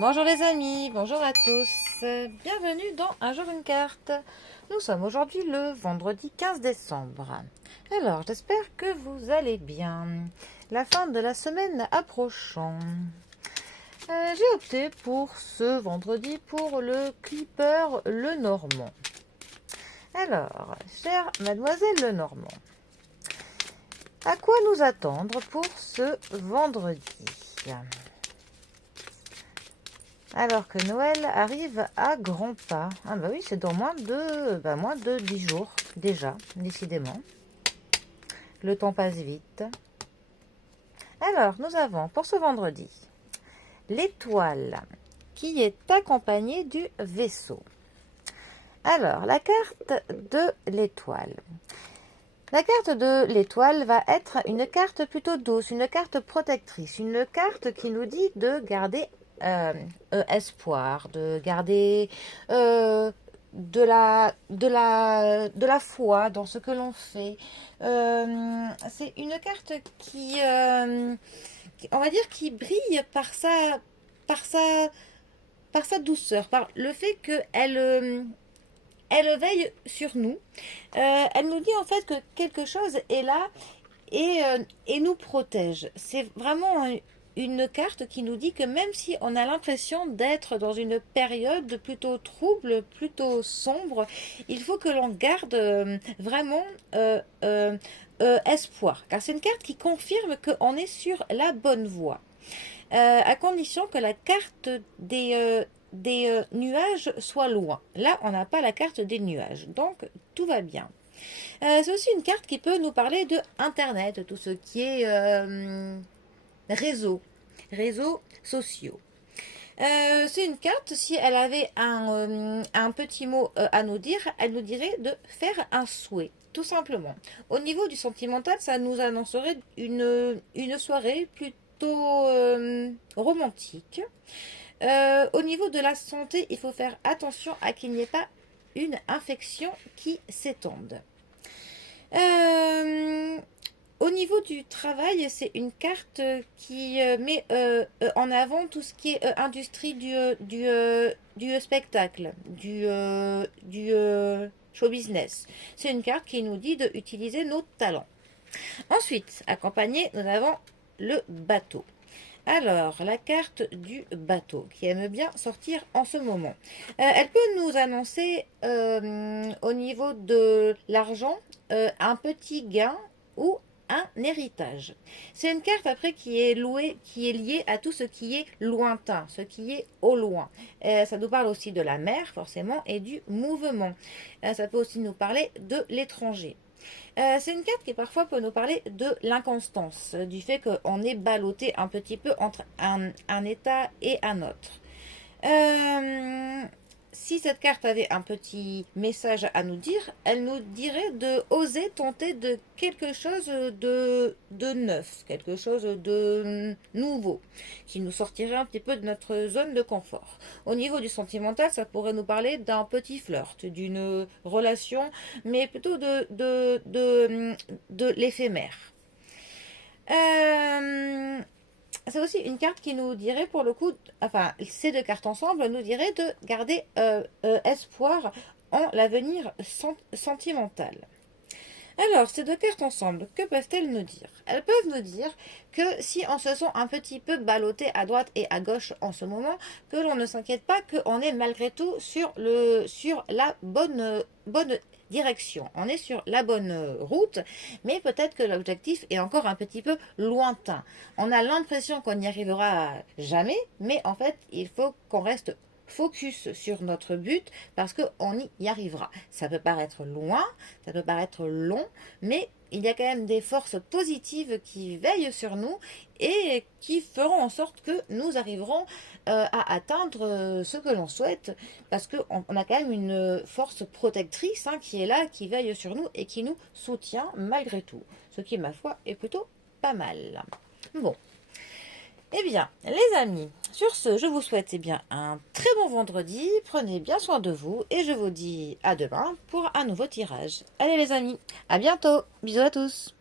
Bonjour les amis, bonjour à tous, bienvenue dans Un jour une carte. Nous sommes aujourd'hui le vendredi 15 décembre. Alors j'espère que vous allez bien. La fin de la semaine approchant. J'ai opté pour ce vendredi pour le Clipper Lenormand. Alors, chère mademoiselle Lenormand, à quoi nous attendre pour ce vendredi ? Alors que Noël arrive à grands pas. Ah bah oui, c'est dans moins de 10 jours déjà, décidément. Le temps passe vite. Alors, nous avons pour ce vendredi l'étoile qui est accompagnée du vaisseau. Alors, la carte de l'étoile. La carte de l'étoile va être une carte plutôt douce, une carte protectrice, une carte qui nous dit de garder espoir, de garder de la foi dans ce que l'on fait. C'est une carte on va dire, qui brille par sa, par sa douceur, par le fait elle veille sur nous. Elle nous dit en fait que quelque chose est là et nous protège. C'est vraiment une carte qui nous dit que même si on a l'impression d'être dans une période plutôt trouble, plutôt sombre, il faut que l'on garde vraiment espoir. Car c'est une carte qui confirme qu'on est sur la bonne voie. À condition que la carte des nuages soit loin. Là, on n'a pas la carte des nuages, donc tout va bien. C'est aussi une carte qui peut nous parler de Internet, tout ce qui est réseaux sociaux. C'est une carte, si elle avait un petit mot à nous dire, elle nous dirait de faire un souhait, tout simplement. Au niveau du sentimental, ça nous annoncerait une soirée plutôt romantique. Au niveau de la santé, il faut faire attention à qu'il n'y ait pas une infection qui s'étende. Au niveau du travail, c'est une carte qui met en avant tout ce qui est industrie du spectacle, du show business. C'est une carte qui nous dit d'utiliser nos talents. Ensuite, accompagné, nous avons le bateau. Alors, la carte du bateau, qui aime bien sortir en ce moment. Elle peut nous annoncer au niveau de l'argent un petit gain ou un héritage. C'est une carte après qui est liée à tout ce qui est lointain, ce qui est au loin. Ça nous parle aussi de la mer, forcément, et du mouvement. Ça peut aussi nous parler de l'étranger. C'est une carte qui parfois peut nous parler de l'inconstance, du fait qu'on est ballotté un petit peu entre un état et un autre. Si cette carte avait un petit message à nous dire, elle nous dirait de oser tenter de quelque chose de neuf, quelque chose de nouveau, qui nous sortirait un petit peu de notre zone de confort. Au niveau du sentimental, ça pourrait nous parler d'un petit flirt, d'une relation, mais plutôt de l'éphémère. C'est aussi une carte qui nous dirait pour le coup, enfin ces deux cartes ensemble nous diraient de garder espoir en l'avenir sentimental. Alors, ces deux cartes ensemble, que peuvent-elles nous dire? Elles peuvent nous dire que si on se sent un petit peu ballotté à droite et à gauche en ce moment, que l'on ne s'inquiète pas, qu'on est malgré tout sur la bonne direction. On est sur la bonne route, mais peut-être que l'objectif est encore un petit peu lointain. On a l'impression qu'on n'y arrivera jamais, mais en fait, il faut qu'on reste focus sur notre but parce qu'on y arrivera. Ça peut paraître loin, ça peut paraître long, mais il y a quand même des forces positives qui veillent sur nous et qui feront en sorte que nous arriverons à atteindre ce que l'on souhaite parce qu'on a quand même une force protectrice qui est là, qui veille sur nous et qui nous soutient malgré tout. Ce qui, ma foi, est plutôt pas mal. Bon. Eh bien, les amis, sur ce, je vous souhaite un très bon vendredi. Prenez bien soin de vous et je vous dis à demain pour un nouveau tirage. Allez les amis, à bientôt. Bisous à tous.